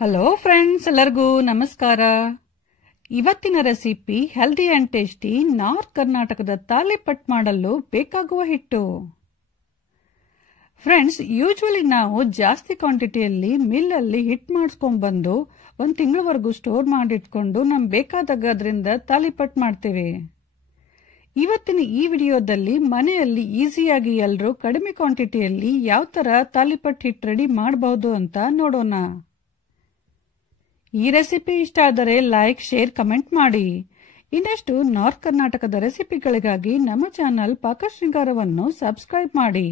Hello friends, ಎಲ್ಲರಿಗೂ ನಮಸ್ಕಾರ. ಇವತ್ತಿನ recipe healthy and tasty north ಕರ್ನಾಟಕದ ತಾಲಿಪಟ್ ಮಾಡಲು ಬೇಕಾಗುವ ಹಿಟ್ಟು. ಫ್ರೆಂಡ್ಸ್, ಯೂಶುವಲಿ ನಾವು ಜಾಸ್ತಿ ಕ್ವಾಂಟಿಟಿಯಲ್ಲಿ ಮಿಲ್ ಅಲ್ಲಿ ಹಿಟ್ಟು ಮಾಡಿಸ್ಕೊಂಡ್ ಬಂದು 1 ತಿಂಗಳವರೆಗೂ ಸ್ಟೋರ್ ಮಾಡಿಟ್ಕೊಂಡು ನಮ್ಗೆ ಬೇಕಾದಾಗ ಅದರಿಂದ ತಾಲಿಪಟ್ ಮಾಡ್ತೇವೆ. ಇವತ್ತಿನ ಈ ವಿಡಿಯೋದಲ್ಲಿ ಮನೆಯಲ್ಲಿ ಈಸಿಯಾಗಿ ಎಲ್ಲರೂ ಕಡಿಮೆ ಕ್ವಾಂಟಿಟಿಯಲ್ಲಿ ಯಾವ ತರ ತಾಲಿಪಟ್ ಹಿಟ್ಟು ರೆಡಿ ಮಾಡಬಹುದು ಅಂತ ನೋಡೋಣ. ಈ ರೆಸಿಪಿ ಇಷ್ಟ ಆದರೆ ಲೈಕ್, ಶೇರ್, ಕಮೆಂಟ್ ಮಾಡಿ. ಇನ್ನಷ್ಟು ನಾರ್ತ್ ಕರ್ನಾಟಕದ ರೆಸಿಪಿಗಳಿಗಾಗಿ ನಮ್ಮ ಚಾನೆಲ್ ಪಾಕಶೃಂಗಾರವನ್ನು ಸಬ್ಸ್ಕ್ರೈಬ್ ಮಾಡಿ.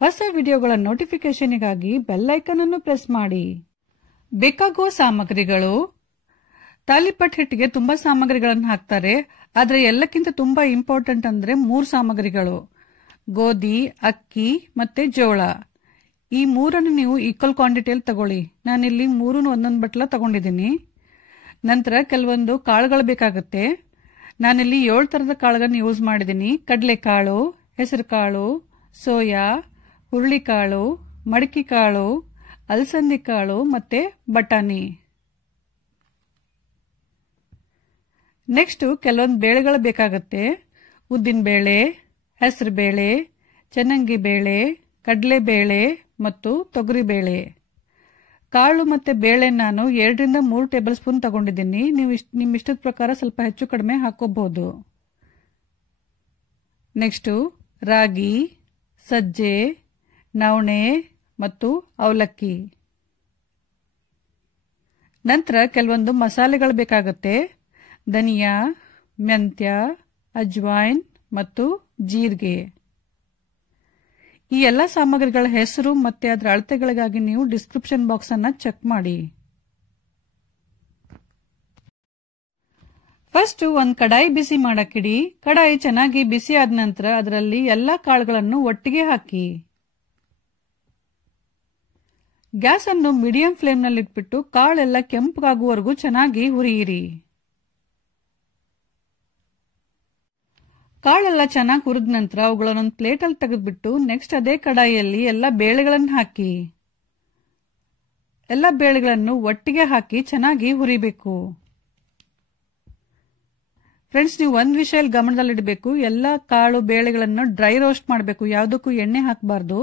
ಹೊಸ ವಿಡಿಯೋಗಳ ನೋಟಿಫಿಕೇಶನ್ಗಾಗಿ ಬೆಲ್ ಐಕಾನ್ ಅನ್ನು ಪ್ರೆಸ್ ಮಾಡಿ. ಬೇಕಾಗುವ ಸಾಮಗ್ರಿಗಳು: ತಾಲಿಪಟ್ ಹಿಟ್ಟಿಗೆ ತುಂಬಾ ಸಾಮಗ್ರಿಗಳನ್ನು ಹಾಕ್ತಾರೆ, ಆದ್ರೆ ಎಲ್ಲಕ್ಕಿಂತ ತುಂಬಾ ಇಂಪಾರ್ಟೆಂಟ್ ಅಂದ್ರೆ 3 ಸಾಮಗ್ರಿಗಳು: ಗೋಧಿ, ಅಕ್ಕಿ ಮತ್ತೆ ಜೋಳ. ಈ 3 ನೀವು ಈಕ್ವಲ್ ಕ್ವಾಂಟಿಟಿಯಲ್ಲಿ ತಗೊಳ್ಳಿ. ನಾನಿಲ್ಲಿ 3 ಒಂದೊಂದು ಬಟ್ಲ ತಗೊಂಡಿದ್ದೀನಿ. ನಂತರ ಕೆಲವೊಂದು ಕಾಳುಗಳು ಬೇಕಾಗುತ್ತೆ. ನಾನಿಲ್ಲಿ 7 ತರದ ಕಾಳುಗಳನ್ನು ಯೂಸ್ ಮಾಡಿದ್ದೀನಿ: ಕಡಲೆಕಾಳು, ಹೆಸರು ಕಾಳು, ಸೋಯಾ, ಹುರುಳಿಕಾಳು, ಮಡಕಿ ಕಾಳು, ಅಲಸಂದಿ ಕಾಳು ಮತ್ತೆ ಬಟಾಣಿ. ನೆಕ್ಸ್ಟ್ ಕೆಲವೊಂದು ಬೇಳೆಗಳು ಬೇಕಾಗುತ್ತೆ: ಉದ್ದಿನ ಬೇಳೆ, ಹೆಸರು ಬೇಳೆ, ಚನ್ನಂಗಿ ಬೇಳೆ, ಕಡಲೆಬೇಳೆ ಮತ್ತು ತೊಗರಿ ಬೇಳೆ. ಕಾಳು ಮತ್ತೆ ಬೇಳೆ ನಾನು 2 ರಿಂದ 3 ಟೇಬಲ್ ಸ್ಪೂನ್ ತಗೊಂಡಿದ್ದೀನಿ. ನೀವು ನಿಮ್ಮ ಇಷ್ಟದ ಪ್ರಕಾರ ಸ್ವಲ್ಪ ಹೆಚ್ಚು ಕಡಿಮೆ ಹಾಕೋಬಹುದು. ನೆಕ್ಸ್ಟ್ ರಾಗಿ, ಸಜ್ಜೆ, ನವಣೆ ಮತ್ತು ಅವಲಕ್ಕಿ. ನಂತರ ಕೆಲವೊಂದು ಮಸಾಲೆಗಳು ಬೇಕಾಗುತ್ತೆ: ಧನಿಯಾ, ಮೆಂತ್ಯ, ಅಜ್ವಾಯಿನ್ ಮತ್ತು ಜೀರಿಗೆ. ಈ ಎಲ್ಲ ಸಾಮಗ್ರಿಗಳ ಹೆಸರು ಮತ್ತೆ ಅದರ ಅಳತೆಗಳಿಗಾಗಿ ನೀವು ಡಿಸ್ಕ್ರಿಪ್ಷನ್ ಬಾಕ್ಸ್ ಅನ್ನ ಚೆಕ್ ಮಾಡಿ. ಫಸ್ಟ್ ಒಂದು ಕಡಾಯಿ ಬಿಸಿ ಮಾಡಕ್ಕಿಡಿ. ಕಡಾಯಿ ಚೆನ್ನಾಗಿ ಬಿಸಿ ಆದ ನಂತರ ಅದರಲ್ಲಿ ಎಲ್ಲಾ ಕಾಳುಗಳನ್ನು ಒಟ್ಟಿಗೆ ಹಾಕಿ. ಗ್ಯಾಸ್ ಅನ್ನು ಮೀಡಿಯಂ ಫ್ಲೇಮ್ ನಲ್ಲಿ ಇಟ್ಬಿಟ್ಟು ಕಾಳೆಲ್ಲ ಕೆಂಪಗಾಗುವವರೆಗೂ ಚೆನ್ನಾಗಿ ಹುರಿಯಿರಿ. ಕಾಳೆಲ್ಲ ಚೆನ್ನಾಗಿ ಹುರಿದ ನಂತರ ಅವುಗಳನ್ನೊಂದು ಪ್ಲೇಟ್ ಅಲ್ಲಿ ತೆಗೆದ್ಬಿಟ್ಟು ನೆಕ್ಸ್ಟ್ ಅದೇ ಕಡಾಯಿಯಲ್ಲಿ ಎಲ್ಲ ಬೇಳೆಗಳನ್ನು ಹಾಕಿ. ಎಲ್ಲ ಬೇಳೆಗಳನ್ನು ಒಟ್ಟಿಗೆ ಹಾಕಿ ಚೆನ್ನಾಗಿ ಹುರಿಬೇಕು. ಫ್ರೆಂಡ್ಸ್, ನೀವು ಒಂದು ವಿಷಯ ಗಮನದಲ್ಲಿಡಬೇಕು: ಎಲ್ಲ ಕಾಳು ಬೇಳೆಗಳನ್ನು ಡ್ರೈ ರೋಸ್ಟ್ ಮಾಡಬೇಕು, ಯಾವುದಕ್ಕೂ ಎಣ್ಣೆ ಹಾಕಬಾರ್ದು.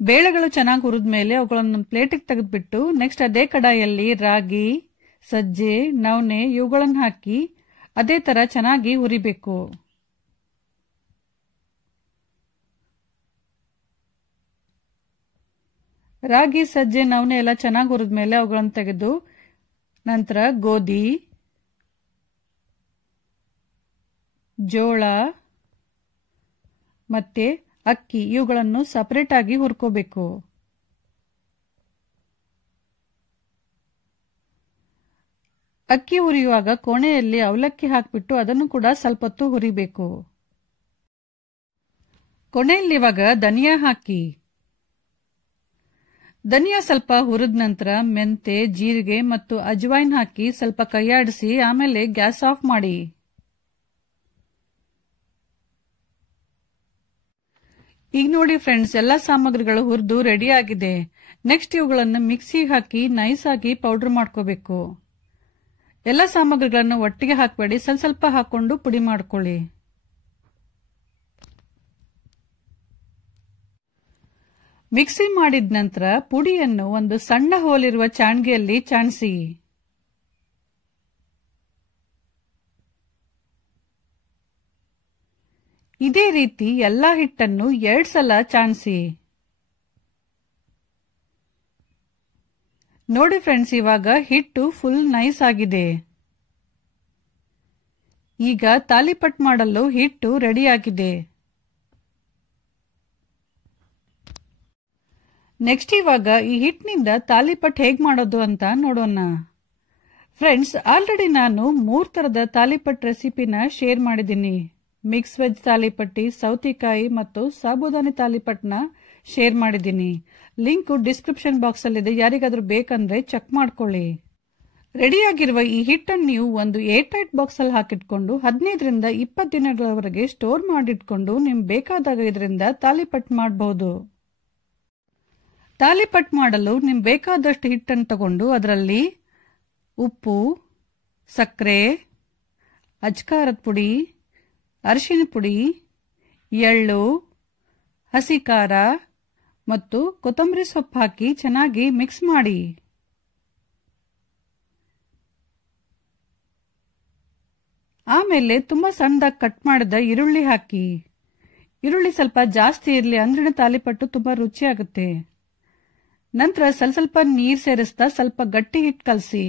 ಬೇಳೆಗಳು ಚೆನ್ನಾಗಿ ಹುರಿದ ಮೇಲೆ ಅವುಗಳನ್ನು ಪ್ಲೇಟಿಗೆ ತೆಗೆದ್ಬಿಟ್ಟು ನೆಕ್ಸ್ಟ್ ಅದೇ ಕಡಾಯಿಯಲ್ಲಿ ರಾಗಿ, ಸಜ್ಜೆ, ನವಣೆ ಇವುಗಳನ್ನು ಹಾಕಿ ಅದೇ ತರ ಚೆನ್ನಾಗಿ ಹುರಿಬೇಕು. ರಾಗಿ, ಸಜ್ಜೆ, ನವಣೆ ಎಲ್ಲ ಚೆನ್ನಾಗಿ ಹುರಿದ ಮೇಲೆ ಅವುಗಳನ್ನು ತೆಗೆದು ನಂತರ ಗೋಧಿ, ಜೋಳ ಮತ್ತೆ ಅಕ್ಕಿ ಇವುಗಳನ್ನು ಸಪರೇಟ್ ಆಗಿ ಹುರ್ಕೋಬೇಕು. ಅಕ್ಕಿ ಹುರಿಯುವಾಗ ಕೋಣೆಯಲ್ಲಿ ಅವಲಕ್ಕಿ ಹಾಕಿಬಿಟ್ಟು ಅದನ್ನು ಕೂಡ ಸ್ವಲ್ಪ ಹೊತ್ತು ಹುರಿಬೇಕು. ಕೊನೆಯಲ್ಲಿ ಇವಾಗ ಧನಿಯಾ ಹಾಕಿ. ಧನಿಯಾ ಸ್ವಲ್ಪ ಹುರಿದ ನಂತರ ಮೆಂತೆ, ಜೀರಿಗೆ ಮತ್ತು ಅಜ್ವಾಯಿನ್ ಹಾಕಿ ಸ್ವಲ್ಪ ಕೈಯಾಡಿಸಿ ಆಮೇಲೆ ಗ್ಯಾಸ್ ಆಫ್ ಮಾಡಿ. ಈಗ ನೋಡಿ ಫ್ರೆಂಡ್ಸ್, ಎಲ್ಲಾ ಸಾಮಗ್ರಿಗಳು ಹುರಿದು ರೆಡಿ ಆಗಿದೆ. ನೆಕ್ಸ್ಟ್ ಇವುಗಳನ್ನು ಮಿಕ್ಸಿಗೆ ಹಾಕಿ ನೈಸ್ ಆಗಿ ಪೌಡರ್ ಮಾಡ್ಕೋಬೇಕು. ಎಲ್ಲ ಸಾಮಗ್ರಿಗಳನ್ನು ಒಟ್ಟಿಗೆ ಹಾಕಬೇಡಿ, ಸ್ವಲ್ಪ ಸ್ವಲ್ಪ ಹಾಕೊಂಡು ಪುಡಿ ಮಾಡ್ಕೊಳ್ಳಿ. ಮಿಕ್ಸಿ ಮಾಡಿದ ನಂತರ ಪುಡಿಯನ್ನು ಒಂದು ಸಣ್ಣ ಹೋಲಿರುವ ಚಾಣ್ಗೆಯಲ್ಲಿ ಚಾಣಿಸಿ. ಇದೇ ರೀತಿ ಎಲ್ಲಾ ಹಿಟ್ಟನ್ನು 2 ಸಲ ಚಾಣಿಸಿ. ನೋಡಿ ಫ್ರೆಂಡ್ಸ್, ಇವಾಗ ಹಿಟ್ಟು ಫುಲ್ ನೈಸ್ ಆಗಿದೆ. ಈಗ ತಾಲಿಪಟ್ ಮಾಡಲು ಹಿಟ್ಟು ರೆಡಿ ಆಗಿದೆ. ನೆಕ್ಸ್ಟ್ ಇವಾಗ ಈ ಹಿಟ್ಟಿನಿಂದ ತಾಲಿಪಟ್ ಹೇಗ್ ಮಾಡೋದು ಅಂತ ನೋಡೋಣ. ಫ್ರೆಂಡ್ಸ್, ಆಲ್ರೆಡಿ ನಾನು 3 ತರದ ತಾಲಿಪಟ್ ರೆಸಿಪಿನ ಶೇರ್ ಮಾಡಿದ್ದೀನಿ. ಮಿಕ್ಸ್ ವೆಜ್ ತಾಲಿಪಟ್ಟಿ, ಸೌತೆಕಾಯಿ ಮತ್ತು ಸಾಬುದಾನಿ ತಾಲಿಪಟ್ನ ಶೇರ್ ಮಾಡಿದ್ದೀನಿ. ಲಿಂಕ್ ಡಿಸ್ಕ್ರಿಪ್ಷನ್ ಬಾಕ್ಸ್ ಅಲ್ಲಿದೆ, ಯಾರಿಗಾದ್ರೂ ಬೇಕಂದ್ರೆ ಚೆಕ್ ಮಾಡ್ಕೊಳ್ಳಿ. ರೆಡಿಯಾಗಿರುವ ಈ ಹಿಟ್ಟನ್ನು ನೀವು ಒಂದು ಏರ್ ಟೈಟ್ ಬಾಕ್ಸ್ ಅಲ್ಲಿ ಹಾಕಿಟ್ಕೊಂಡು 15 ರಿಂದ 20 ದಿನಗಳವರೆಗೆ ಸ್ಟೋರ್ ಮಾಡಿಟ್ಕೊಂಡು ನಿಮ್ಗೆ ಬೇಕಾದಾಗ ಇದರಿಂದ ತಾಲಿಪಟ್ ಮಾಡಬಹುದು. ತಾಲಿಪಟ್ ಮಾಡಲು ನಿಮ್ಗೆ ಬೇಕಾದಷ್ಟು ಹಿಟ್ಟನ್ನು ತಗೊಂಡು ಅದರಲ್ಲಿ ಉಪ್ಪು, ಸಕ್ಕರೆ, ಅಜ್ಕಾರದ ಪುಡಿ, ಅರಿಶಿನ ಪುಡಿ, ಎಳ್ಳು, ಹಸಿ ಖಾರ ಮತ್ತು ಕೊತ್ತಂಬರಿ ಸೊಪ್ಪು ಹಾಕಿ ಚೆನ್ನಾಗಿ ಮಿಕ್ಸ್ ಮಾಡಿ. ಆಮೇಲೆ ತುಂಬಾ ಸಣ್ಣದಾಗಿ ಕಟ್ ಮಾಡಿದ ಈರುಳ್ಳಿ ಹಾಕಿ. ಈರುಳ್ಳಿ ಸ್ವಲ್ಪ ಜಾಸ್ತಿ ಇರಲಿ, ಅಂದ್ರೆ ತಾಲಿಪಟ್ಟು ತುಂಬಾ ರುಚಿಯಾಗುತ್ತೆ. ನಂತರ ಸ್ವಲ್ಪ ನೀರು ಸೇರಿಸ್ತಾ ಸ್ವಲ್ಪ ಗಟ್ಟಿ ಹಿಟ್ಟು ಕಲಸಿ.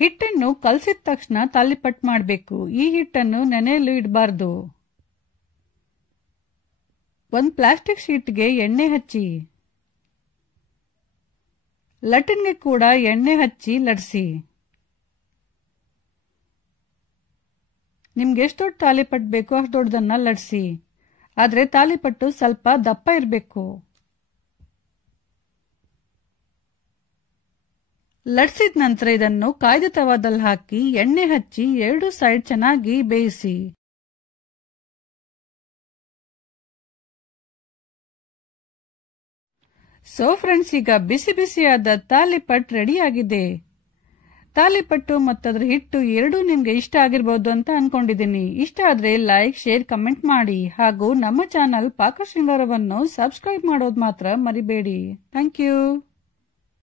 ಹಿಟ್ಟನ್ನು ಕಲಸಿದ ತಕ್ಷಣ ತಾಲಿಪಟ್ ಮಾಡಬೇಕು. ಈ ಹಿಟ್ಟನ್ನು ನೆನೆಯಲು ಇಡಬಾರ್ದು. ಒಂದು ಪ್ಲಾಸ್ಟಿಕ್ ಶೀಟ್ಗೆ ಎಣ್ಣೆ ಹಚ್ಚಿ, ಲಟ್ಟಿನ್ಗೆ ಕೂಡ ಎಣ್ಣೆ ಹಚ್ಚಿ ಲಟ್ಸಿ. ನಿಮ್ಗೆ ಎಷ್ಟು ದೊಡ್ಡ ತಾಲಿಪಟ್ಟು ಬೇಕೋ ಅಷ್ಟು ದೊಡ್ಡದನ್ನ ಲಟ್ಸಿ. ಆದ್ರೆ ತಾಲಿಪಟ್ಟು ಸ್ವಲ್ಪ ದಪ್ಪ ಇರಬೇಕು. ಲಟ್ಸಿದ ನಂತರ ಇದನ್ನು ಕಾಯ್ದ ತವಾದಲ್ಲಿ ಹಾಕಿ ಎಣ್ಣೆ ಹಚ್ಚಿ 2 ಸೈಡ್ ಚೆನ್ನಾಗಿ ಬೇಯಿಸಿ. ಸೋ ಫ್ರೆಂಡ್ಸ್, ಈಗ ಬಿಸಿ ಬಿಸಿಯಾದ ತಾಲಿಪಟ್ ರೆಡಿ ಆಗಿದೆ. ತಾಲಿಪಟ್ಟು ಮತ್ತದ್ರ ಹಿಟ್ಟು ಎರಡೂ ನಿಮ್ಗೆ ಇಷ್ಟ ಆಗಿರ್ಬೋದು ಅಂತ ಅನ್ಕೊಂಡಿದ್ದೀನಿ. ಇಷ್ಟ ಆದ್ರೆ ಲೈಕ್, ಶೇರ್, ಕಮೆಂಟ್ ಮಾಡಿ. ಹಾಗೂ ನಮ್ಮ ಚಾನಲ್ ಪಾಕಶೃಂಗಾರವನ್ನು ಸಬ್ಸ್ಕ್ರೈಬ್ ಮಾಡೋದು ಮಾತ್ರ ಮರಿಬೇಡಿ. Thank you.